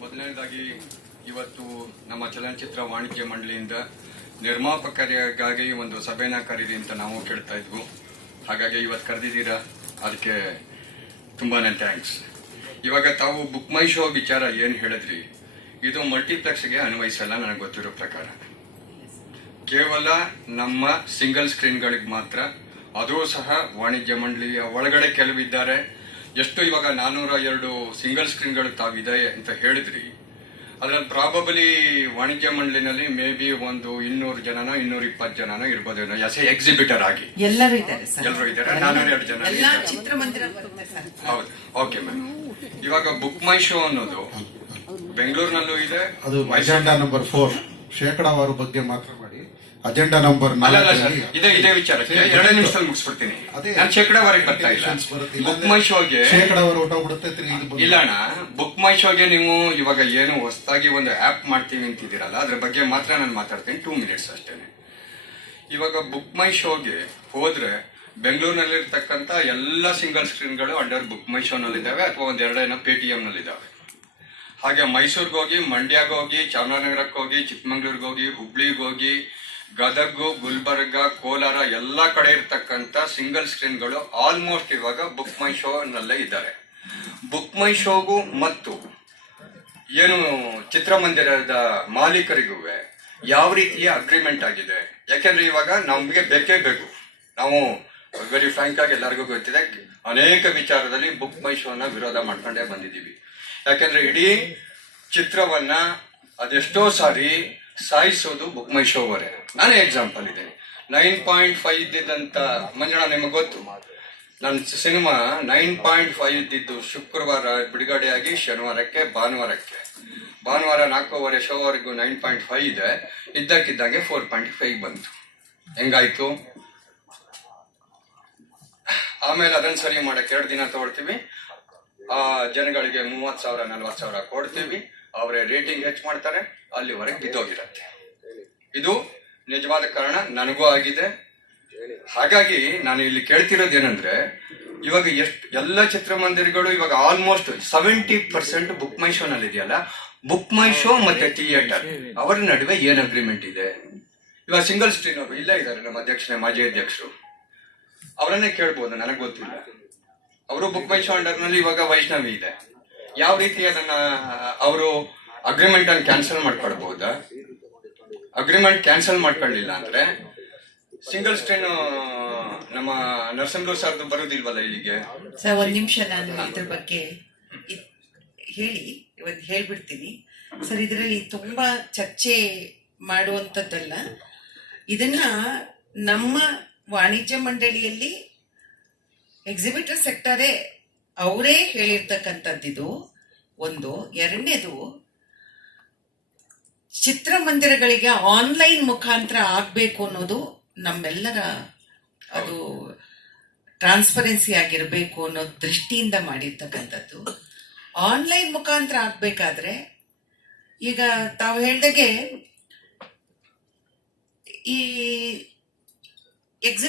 ಮೊದಲನೇದಾಗಿ ಇವತ್ತು ನಮ್ಮ ಚಲನಚಿತ್ರ ವಾಣಿಜ್ಯ ಮಂಡಳಿಯಿಂದ ನಿರ್ಮಾಪಕರಿಗಾಗಿ ಒಂದು ಸಭೆನ ಕರೀರಿ ಅಂತ ನಾವು ಕೇಳ್ತಾ ಇದ್ವು. ಹಾಗಾಗಿ ಇವತ್ತು ಕರೆದಿದ್ದೀರಾ, ಅದಕ್ಕೆ ತುಂಬಾನೇ ಥ್ಯಾಂಕ್ಸ್. ಇವಾಗ ತಾವು ಬುಕ್ ಮೈ ಶೋ ವಿಚಾರ ಏನು ಹೇಳಿದ್ರಿ, ಇದು ಮಲ್ಟಿಪ್ಲೆಕ್ಸ್ಗೆ ಅನ್ವಯಿಸಲ್ಲ. ನನಗೆ ಗೊತ್ತಿರೋ ಪ್ರಕಾರ ಕೇವಲ ನಮ್ಮ ಸಿಂಗಲ್ ಸ್ಕ್ರೀನ್ಗಳಿಗೆ ಮಾತ್ರ. ಅದು ಸಹ ವಾಣಿಜ್ಯ ಮಂಡಳಿಯ ಒಳಗಡೆ ಕೆಲವಿದ್ದಾರೆ. ಎಷ್ಟು ಇವಾಗ 402 ಸಿಂಗಲ್ ಸ್ಕ್ರೀನ್ಗಳು ತಾವಿದೆ ಅಂತ ಹೇಳಿದ್ರಿ. ಅದ್ರಲ್ಲಿ ಪ್ರಾಬಬಲಿ ವಾಣಿಜ್ಯ ಮಂಡಳಿನಲ್ಲಿ ಮೇ ಬಿ ಒಂದು 200 ಜನನೋ 220 ಜನನೋ ಇರ್ಬೋದೇನೋ ಎಕ್ಸಿಬಿಟರ್ ಆಗಿ. ಎಲ್ಲರೂ ಇದ್ದಾರೆ, 402 ಜನ. ಹೌದು, ಓಕೆ ಮ್ಯಾಮ್. ಇವಾಗ ಬುಕ್ ಮೈ ಶೋ ಅನ್ನೋದು ಬೆಂಗಳೂರಿನಲ್ಲೂ ಇದೆ. ಅದು ಅಜೆಂಡಾ ನಂಬರ್ 4 ಶೇಕಡಾವಾರು ಬಗ್ಗೆ ಮಾತ್ರ ಮಾಡಿ. ಅಜೆಂಡಾ ನಂಬರ್ ಇದೇ ವಿಚಾರಕ್ಕೆ 2 ನಿಮಿಷದಲ್ಲಿ ಮುಗಿಸ್ಬಿಡ್ತೀನಿ. ನಾನು ಶೇಕಡಾವಾರಿಗೆ ಬರ್ತಾ ಇಲ್ಲ. ಬುಕ್ ಮೈ ಶೋಗೆ ಶೇಕಡಾವಾರು ಹೊಟ್ಟೋಗ್ಬಿಡುತ್ತೆ. ಇಲ್ಲ ಅಣ್ಣ, ಬುಕ್ ಮೈ ಶೋಗೆ ನೀವು ಇವಾಗ ಏನು ಹೊಸದಾಗಿ ಒಂದು ಆಪ್ ಮಾಡ್ತೀವಿ ಅಂತಿದ್ದೀರಲ್ಲ, ಅದ್ರ ಬಗ್ಗೆ ಮಾತ್ರ ನಾನು ಮಾತಾಡ್ತೀನಿ. 2 ಮಿನಿಟ್ಸ್ ಅಷ್ಟೇನೆ. ಇವಾಗ ಬುಕ್ ಮೈ ಶೋಗೆ ಹೋದ್ರೆ ಬೆಂಗಳೂರಿನಲ್ಲಿರ್ತಕ್ಕಂಥ ಎಲ್ಲ ಸಿಂಗಲ್ ಸ್ಕ್ರೀನ್ಗಳು ಅಂಡರ್ ಬುಕ್ ಮೈ ಶೋ ನಲ್ಲಿದ್ದಾವೆ, ಅಥವಾ ಒಂದೆರಡೇನೋ ಪೇಟಿಎಂ ನಲ್ಲಿದ್ದಾವೆ. ಹಾಗೆ ಮೈಸೂರಿಗೆ ಹೋಗಿ, ಮಂಡ್ಯಗೆ ಹೋಗಿ, ಚಾಮರಾಜನಗರಕ್ಕೆ ಹೋಗಿ, ಚಿಕ್ಕಮಂಗ್ಳೂರ್ಗೆ ಹೋಗಿ, ಹುಬ್ಳಿಗೆ ಹೋಗಿ, ಗದಗು, ಗುಲ್ಬರ್ಗ, ಕೋಲಾರ ಎಲ್ಲ ಕಡೆ ಇರ್ತಕ್ಕಂಥ ಸಿಂಗಲ್ ಸ್ಕ್ರೀನ್ಗಳು ಆಲ್ಮೋಸ್ಟ್ ಇವಾಗ ಬುಕ್ ಮೈ ಶೋ ನಲ್ಲೇ ಇದ್ದಾರೆ. ಬುಕ್ ಮೈ ಶೋಗೂ ಮತ್ತು ಏನು ಚಿತ್ರಮಂದಿರದ ಮಾಲೀಕರಿಗೂ ಯಾವ ರೀತಿಯ ಅಗ್ರಿಮೆಂಟ್ ಆಗಿದೆ? ಯಾಕೆಂದ್ರೆ ಇವಾಗ ನಮಗೆ ಬೇಕೇ ಬೇಕು. ನಾವು ವೆರಿ ಫ್ರಾಂಕ್ ಆಗಿ ಎಲ್ಲರಿಗೂ ಗೊತ್ತಿದೆ, ಅನೇಕ ವಿಚಾರದಲ್ಲಿ ಬುಕ್ ಮೈ ಶೋನ ವಿರೋಧ ಮಾಡ್ಕೊಂಡೇ ಬಂದಿದ್ದೀವಿ. ಯಾಕೆಂದ್ರೆ ಇಡೀ ಚಿತ್ರವನ್ನ ಅದೆಷ್ಟೋ ಸಾರಿ ಸಾಯಿಸೋದು ಬುಕ್ ಮೈ ಶೋ ಅವರೇ. ನಾನೇ ಎಕ್ಸಾಂಪಲ್ ಇದೆ. 9.5 ಇದ್ದಿದ್ದಂತ ಮಂಜುಳಾ, ನಿಮಗೆ ಗೊತ್ತು, ನನ್ನ ಸಿನಿಮಾ 9.5 ಇದ್ದಿದ್ದು ಶುಕ್ರವಾರ ಬಿಡುಗಡೆಯಾಗಿ ಶನಿವಾರಕ್ಕೆ ಭಾನುವಾರ 4:15 ಶೋವರೆಗೂ 9.5 ಇದೆ. ಇದ್ದಕ್ಕಿದ್ದಂಗೆ 4.5 ಬಂತು. ಹೆಂಗಾಯ್ತು? ಆಮೇಲೆ ಅದನ್ನ ಸರಿ ಮಾಡಕ್ಕೆ 2 ದಿನ ತಗೊಳ್ತೀವಿ. ಆ ಜನಗಳಿಗೆ 30,000 40,000 ಕೊಡ್ತೀವಿ. ಅವರೇ ರೇಟಿಂಗ್ ಹೆಚ್ಚು ಮಾಡ್ತಾರೆ, ಅಲ್ಲಿವರೆಗೆ ಬಿದ್ದೋಗಿರತ್ತೆ. ಇದು ನಿಜವಾದ ಕಾರಣ, ನನಗೂ ಆಗಿದೆ. ಹಾಗಾಗಿ ನಾನು ಇಲ್ಲಿ ಕೇಳ್ತಿರೋದೇನಂದ್ರೆ, ಇವಾಗ ಎಲ್ಲ ಚಿತ್ರಮಂದಿರಗಳು ಇವಾಗ ಆಲ್ಮೋಸ್ಟ್ 70% ಬುಕ್ ಮೈ ಶೋ ನಲ್ಲಿ ಇದೆಯಲ್ಲ. ಬುಕ್ ಮೈ ಶೋ ಮತ್ತೆ ಥಿಯೇಟರ್ ಅವರ ನಡುವೆ ಏನ್ ಅಗ್ರಿಮೆಂಟ್ ಇದೆ? ಇವಾಗ ಸಿಂಗಲ್ ಸ್ಕ್ರೀನ್ ಅವರು ಇಲ್ಲೇ ಇದ್ದಾರೆ, ನಮ್ಮ ಮಾಜಿ ಅಧ್ಯಕ್ಷರು, ಅವರನ್ನೇ ಕೇಳ್ಬೋದು. ನನಗೆ ಗೊತ್ತಿಲ್ಲ. ಅವರು ಬುಕ್ ಮೈ ಶೋ ಅಂಡರ್ ನಲ್ಲಿ ಇವಾಗ ವೈಷ್ಣವಿ ಇದೆ. ಯಾವ ರೀತಿ ಅದನ್ನ ಅವರು ಅಗ್ರಿಮೆಂಟ್ ಅನ್ನು ಕ್ಯಾನ್ಸಲ್ ಮಾಡ್ಕೊಳ್ಬಹುದಾ? ಅಗ್ರಿಮೆಂಟ್ ಕ್ಯಾನ್ಸಲ್ ಮಾಡ್ಕೊಳ್ಳಿಲ್ಲ ಅಂದ್ರೆ ಸಿಂಗಲ್ ಸ್ಕ್ರೀನ್ ನಮ್ಮ ನರಸಿಂಹರಾವ್ ಸರ್ದು ಬರೋದಿಲ್ವಲ್ಲ ಇಲ್ಲಿಗೆ. ಸರ್, 1 ನಿಮಿಷ ನಾನು ಇದ್ರ ಬಗ್ಗೆ ಹೇಳ್ಬಿಡ್ತೀನಿ ಸರ್. ಇದರಲ್ಲಿ ತುಂಬಾ ಚರ್ಚೆ ಮಾಡುವಂಥದ್ದಲ್ಲ. ಇದನ್ನ ನಮ್ಮ ವಾಣಿಜ್ಯ ಮಂಡಳಿಯಲ್ಲಿ ಎಕ್ಸಿಬಿಟರ್ ಸೆಕ್ಟರೇ ಅವರೇ ಹೇಳಿರ್ತಕ್ಕಂಥದ್ದಿದು ಒಂದು. ಎರಡನೇದು, ಚಿತ್ರಮಂದಿರಗಳಿಗೆ ಆನ್ಲೈನ್ ಮುಖಾಂತರ ಆಗಬೇಕು ಅನ್ನೋದು ನಮ್ಮೆಲ್ಲರ ಅದು ಟ್ರಾನ್ಸ್ಪರೆನ್ಸಿ ಆಗಿರಬೇಕು ಅನ್ನೋ ದೃಷ್ಟಿಯಿಂದ ಮಾಡಿರ್ತಕ್ಕಂಥದ್ದು. ಆನ್ಲೈನ್ ಮುಖಾಂತರ ಆಗಬೇಕಾದ್ರೆ ಈಗ ತಾವು ಹೇಳ್ದಾಗೆ ಈ